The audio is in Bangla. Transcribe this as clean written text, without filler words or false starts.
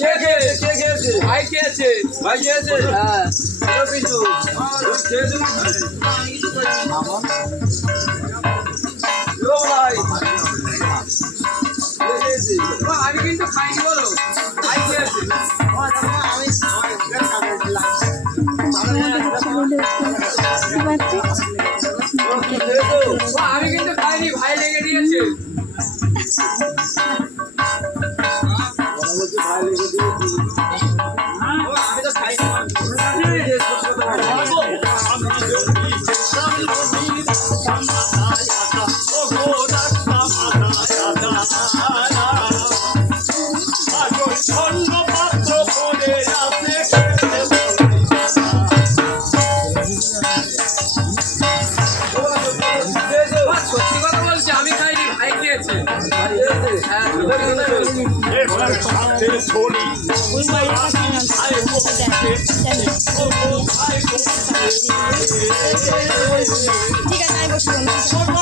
কে খেয়েছে? ভাই খেয়েছে। ভাই খেয়েছে? হ্যাঁ। ও পিন্টু, তুই খেয়েছিস নাকি? ও ভাই, কে খেয়েছে? আমি কিন্তু খাইনি বলো। ভাই খেয়েছে। ও কি খেয়েছো? আমি কিন্তু খাইনি, ভাই লেগে দিয়েছে। ভাই লেগে দিয়েছি। আমি তো খাইনি। সত্যি কথা বলছি, আমি খাইনি, ভাই খেয়েছে। হ্যাঁ, ঠিক আছে, আমি বসে